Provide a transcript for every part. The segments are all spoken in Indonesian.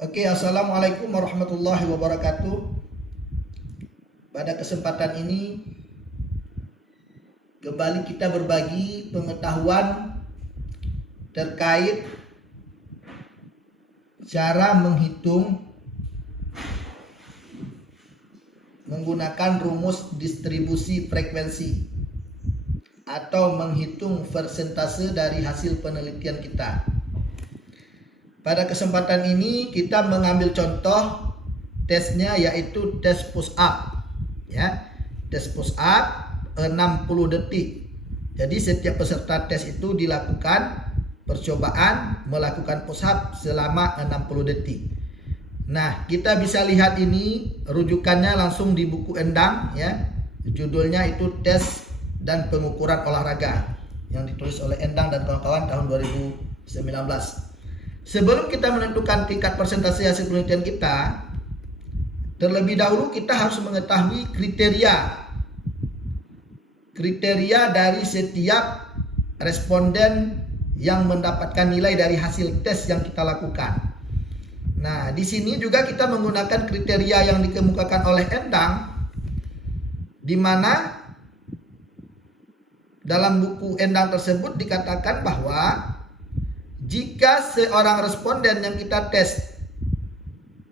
Oke, assalamualaikum warahmatullahi wabarakatuh. Pada kesempatan ini kembali kita berbagi pengetahuan terkait cara menghitung menggunakan rumus distribusi frekuensi atau menghitung persentase dari hasil penelitian kita. Pada kesempatan ini kita mengambil contoh tesnya, yaitu tes push up ya. Tes push up 60 detik. Jadi setiap peserta tes itu dilakukan percobaan melakukan push up selama 60 detik. Nah, kita bisa lihat ini rujukannya langsung di buku Endang ya. Judulnya itu tes dan pengukuran olahraga yang ditulis oleh Endang dan kawan-kawan tahun 2019. Sebelum kita menentukan tingkat persentase hasil penelitian kita, terlebih dahulu kita harus mengetahui kriteria dari setiap responden yang mendapatkan nilai dari hasil tes yang kita lakukan. Nah, di sini juga kita menggunakan kriteria yang dikemukakan oleh Endang, di mana dalam buku Endang tersebut dikatakan bahwa jika seorang responden yang kita tes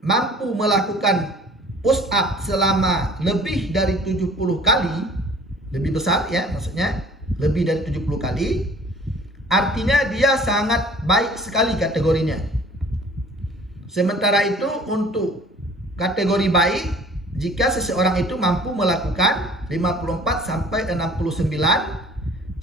mampu melakukan push up selama lebih dari 70 kali, lebih besar ya, maksudnya lebih dari 70 kali, artinya dia sangat baik sekali kategorinya. Sementara itu untuk kategori baik, jika seseorang itu mampu melakukan 54 sampai 69,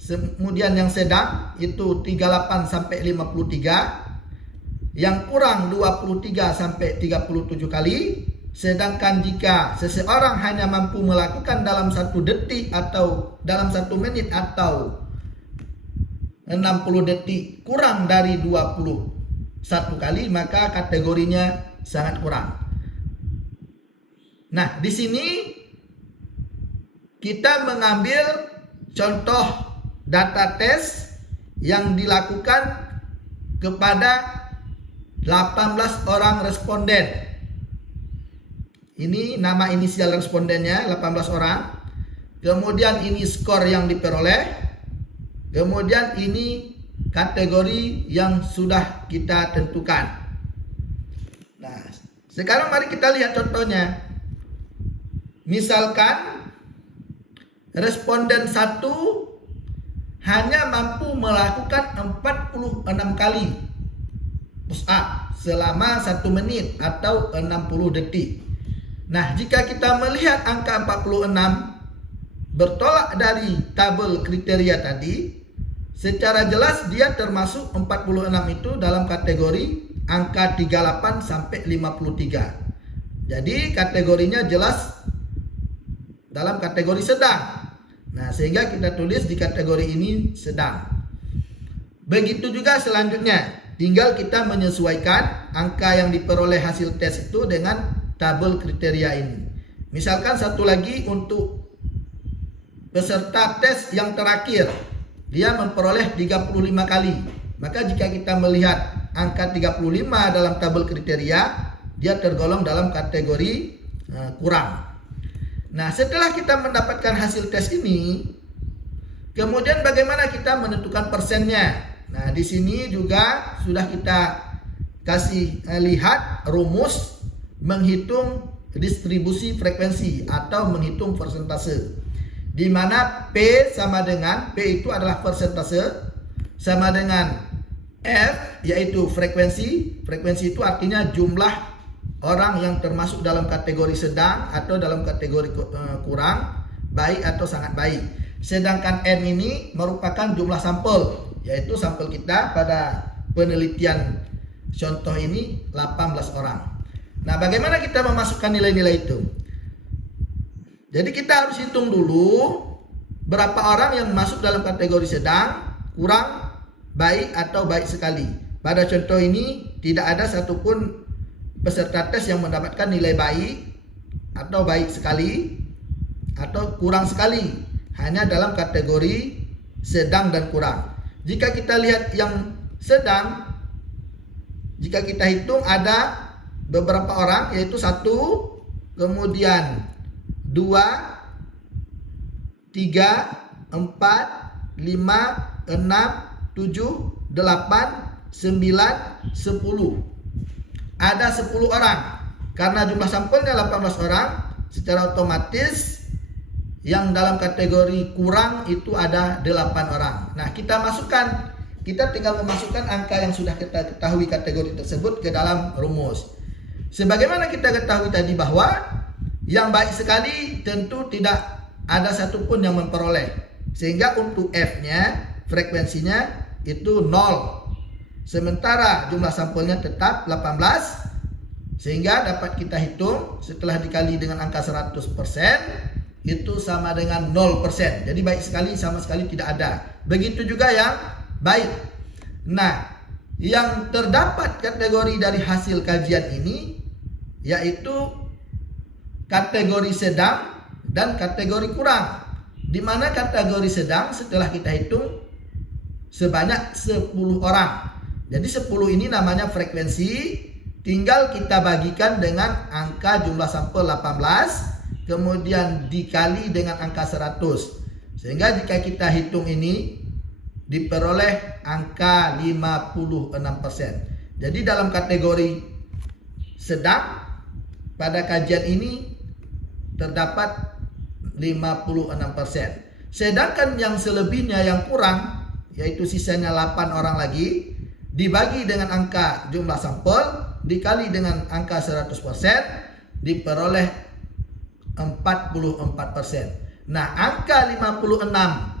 kemudian yang sedang itu 38 sampai 53, yang kurang 23 sampai 37 kali. Sedangkan jika seseorang hanya mampu melakukan dalam 1 detik atau dalam 1 menit atau 60 detik kurang dari 21 kali, maka kategorinya sangat kurang. Nah, di sini kita mengambil contoh data tes yang dilakukan kepada 18 orang responden. Ini nama inisial respondennya 18 orang. Kemudian ini skor yang diperoleh. Kemudian ini kategori yang sudah kita tentukan. Nah, sekarang mari kita lihat contohnya. Misalkan responden 1 hanya mampu melakukan 46 kali push up selama 1 menit atau 60 detik. Nah, jika kita melihat angka 46 bertolak dari tabel kriteria tadi, secara jelas dia termasuk 46 itu dalam kategori angka 38 sampai 53. Jadi kategorinya jelas dalam kategori sedang. Nah, sehingga kita tulis di kategori ini sedang. Begitu juga selanjutnya, tinggal kita menyesuaikan angka yang diperoleh hasil tes itu dengan tabel kriteria ini. Misalkan satu lagi untuk peserta tes yang terakhir, dia memperoleh 35 kali. Maka jika kita melihat angka 35 dalam tabel kriteria, dia tergolong dalam kategori kurang. Nah, setelah kita mendapatkan hasil tes ini, kemudian bagaimana kita menentukan persennya? Nah, di sini juga sudah kita kasih lihat rumus menghitung distribusi frekuensi atau menghitung persentase. Di mana P sama dengan, P itu adalah persentase, sama dengan F yaitu frekuensi. Frekuensi itu artinya jumlah orang yang termasuk dalam kategori sedang atau dalam kategori kurang, baik atau sangat baik. Sedangkan N ini merupakan jumlah sampel, yaitu sampel kita pada penelitian contoh ini 18 orang. Nah, bagaimana kita memasukkan nilai-nilai itu? Jadi kita harus hitung dulu berapa orang yang masuk dalam kategori sedang, kurang, baik atau baik sekali. Pada contoh ini tidak ada satupun peserta tes yang mendapatkan nilai baik atau baik sekali atau kurang sekali, hanya dalam kategori sedang dan kurang. Jika kita lihat yang sedang, jika kita hitung ada beberapa orang, yaitu 1, kemudian 2, 3, 4, 5, 6, 7, 8, 9, 10. Ada 10 orang. Karena jumlah sampelnya 18 orang, secara otomatis yang dalam kategori kurang itu ada 8 orang. Nah, kita tinggal memasukkan angka yang sudah kita ketahui kategori tersebut ke dalam rumus. Sebagaimana kita ketahui tadi bahwa yang baik sekali tentu tidak ada satupun yang memperoleh. Sehingga untuk F-nya, frekuensinya itu 0. Sementara jumlah sampelnya tetap 18. Sehingga dapat kita hitung setelah dikali dengan angka 100%, itu sama dengan 0%. Jadi baik sekali sama sekali tidak ada. Begitu juga yang baik. Nah, yang terdapat kategori dari hasil kajian ini yaitu kategori sedang dan kategori kurang. Di mana kategori sedang setelah kita hitung sebanyak 10 orang. Jadi 10 ini namanya frekuensi, tinggal kita bagikan dengan angka jumlah sampel 18, kemudian dikali dengan angka 100. Sehingga jika kita hitung ini diperoleh angka 56%. Jadi dalam kategori sedang pada kajian ini terdapat 56%. Sedangkan yang selebihnya yang kurang, yaitu sisanya 8 orang lagi, dibagi dengan angka jumlah sampel dikali dengan angka 100%, diperoleh 44%. Nah, angka 56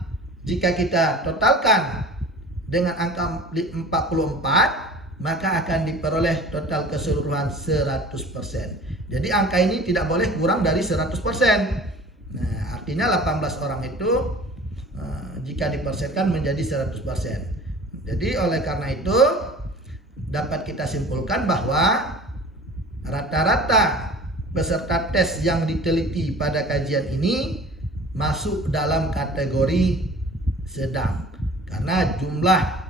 jika kita totalkan dengan angka 44, maka akan diperoleh total keseluruhan 100%. Jadi angka ini tidak boleh kurang dari 100%. Nah, artinya 18 orang itu jika dipersenkan menjadi 100%. Jadi oleh karena itu dapat kita simpulkan bahwa rata-rata peserta tes yang diteliti pada kajian ini masuk dalam kategori sedang karena jumlah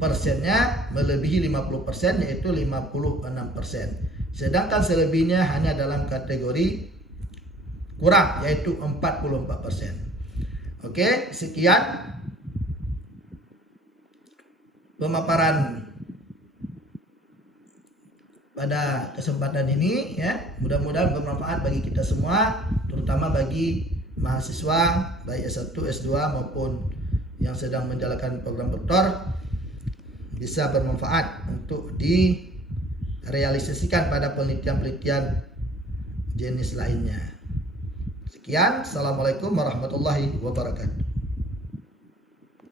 persennya melebihi 50%, yaitu 56%. Sedangkan selebihnya hanya dalam kategori kurang, yaitu 44%. Oke, sekian pemaparan pada kesempatan ini ya. Mudah-mudahan bermanfaat bagi kita semua, terutama bagi mahasiswa baik S1, S2 maupun yang sedang menjalankan program doktor, bisa bermanfaat untuk direalisasikan pada penelitian-penelitian jenis lainnya. Sekian, assalamualaikum warahmatullahi wabarakatuh.